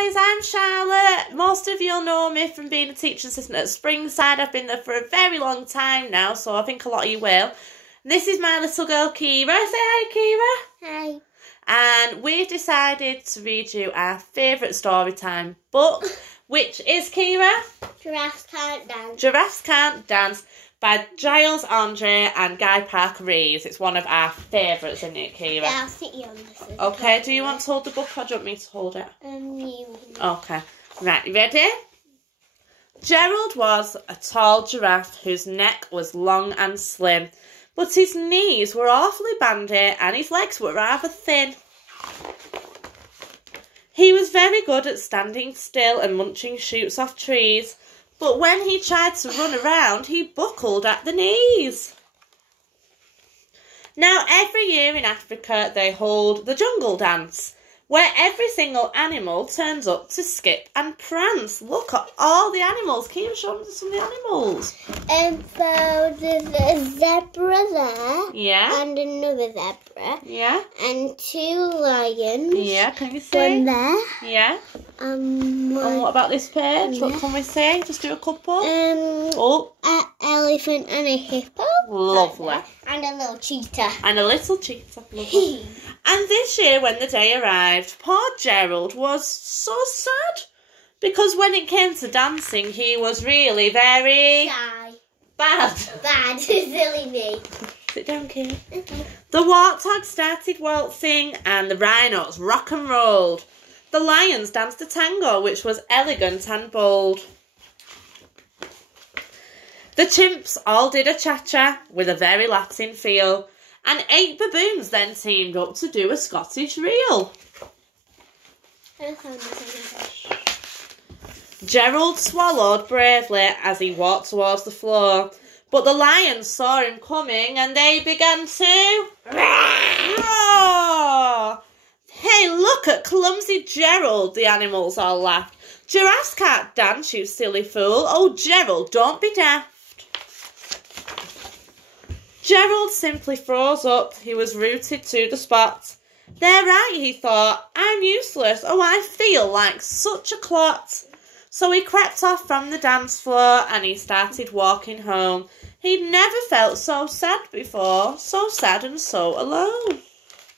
guys, I'm Charlotte. Most of you'll know me from being a teaching assistant at Springside. I've been there for a very long time now, so I think a lot of you will. This is my little girl Kira. Say hi, Kira. Hi. And we've decided to read you our favourite storytime book, which is, Kira? Giraffes Can't Dance. Giraffes Can't Dance by Giles Andre and Guy Parker Reeves. It's one of our favourites, isn't it, Kira? Yeah, I'll sit you on this. Okay, do you want to hold the book or do you want me to hold it? You. Okay. Right, you ready? Gerald was a tall giraffe whose neck was long and slim, but his knees were awfully bandy and his legs were rather thin. He was very good at standing still and munching shoots off trees, but when he tried to run around, he buckled at the knees. Now, every year in Africa, they hold the jungle dance, where every single animal turns up to skip and prance. Look at all the animals. Can you show them some of the animals? So there's a zebra there. Yeah. And another zebra. Yeah. And 2 lions. Yeah, can you see? One there. Yeah. And what about this page? Yeah. What can we see? Just do a couple. An elephant and a hippo. Lovely. And a little cheetah. And a little cheetah. Lovely. And this year, when the day arrived, poor Gerald was so sad, because when it came to dancing, he was really very... shy. Bad. Silly me. Sit down, kid. Okay. The warthog started waltzing and the rhinos rock and rolled. The lions danced a tango, which was elegant and bold. The chimps all did a cha-cha with a very Latin feel, and 8 baboons then teamed up to do a Scottish reel. Gerald swallowed bravely as he walked towards the floor, but the lions saw him coming and they began to roar. Hey, look at clumsy Gerald, the animals all laughed. Giraffes can't dance, you silly fool. Oh, Gerald, don't be daft. Gerald simply froze up. He was rooted to the spot. They're right, he thought. I'm useless. Oh, I feel like such a clot. So he crept off from the dance floor and he started walking home. He'd never felt so sad before. So sad and so alone.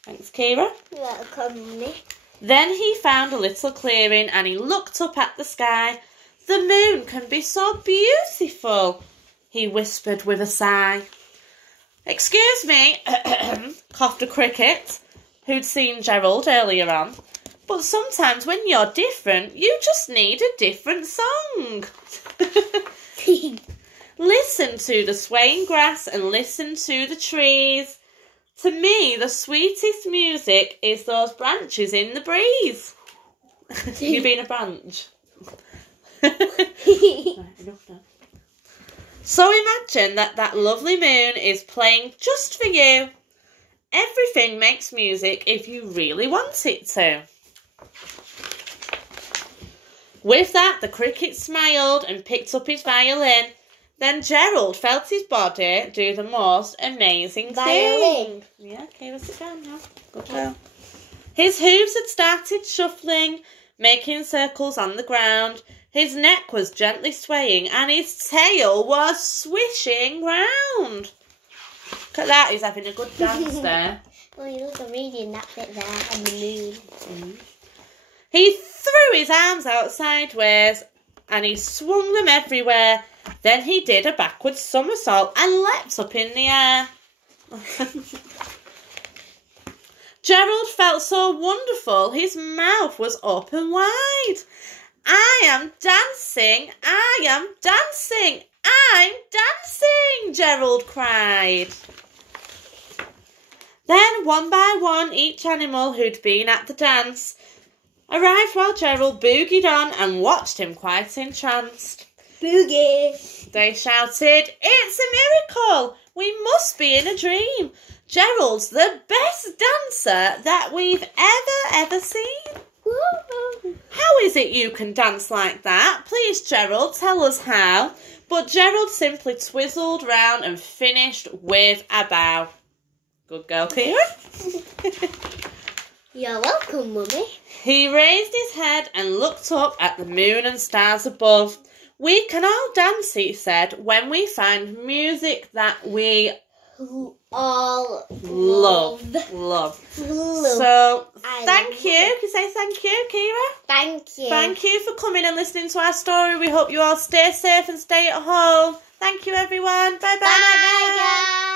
Thanks, Kira. You're welcome, Nick. Then he found a little clearing and he looked up at the sky. The moon can be so beautiful, he whispered with a sigh. Excuse me, coughed a cricket, who'd seen Gerald earlier on. But sometimes when you're different, you just need a different song. Listen to the swaying grass and listen to the trees. To me, the sweetest music is those branches in the breeze. You being a branch? Right, enough now. So imagine that lovely moon is playing just for you. Everything makes music if you really want it to. With that, the cricket smiled and picked up his violin. Then Gerald felt his body do the most amazing thing. Yeah, okay, let's sit down now. Good girl. His hooves had started shuffling, making circles on the ground. His neck was gently swaying and his tail was swishing round. Look at that, he's having a good dance there. Oh, you look, I'm reading that bit there on the moon. He threw his arms out sideways and he swung them everywhere. Then he did a backward somersault and leapt up in the air. Gerald felt so wonderful, his mouth was open wide. I am dancing, I am dancing, I'm dancing, Gerald cried. Then, one by one, each animal who'd been at the dance arrived while Gerald boogied on and watched him quite entranced. Boogie! They shouted, it's a miracle! We must be in a dream. Gerald's the best dancer that we've ever seen. Woo-hoo. How is it you can dance like that? Please, Gerald, tell us how. But Gerald simply twizzled round and finished with a bow. Good girl, Kira. You're welcome, Mummy. He raised his head and looked up at the moon and stars above. We can all dance, he said, when we find music that we all love. So, thank you. Can you say thank you, Kira? Thank you. Thank you for coming and listening to our story. We hope you all stay safe and stay at home. Thank you, everyone. Bye-bye. Bye, guys.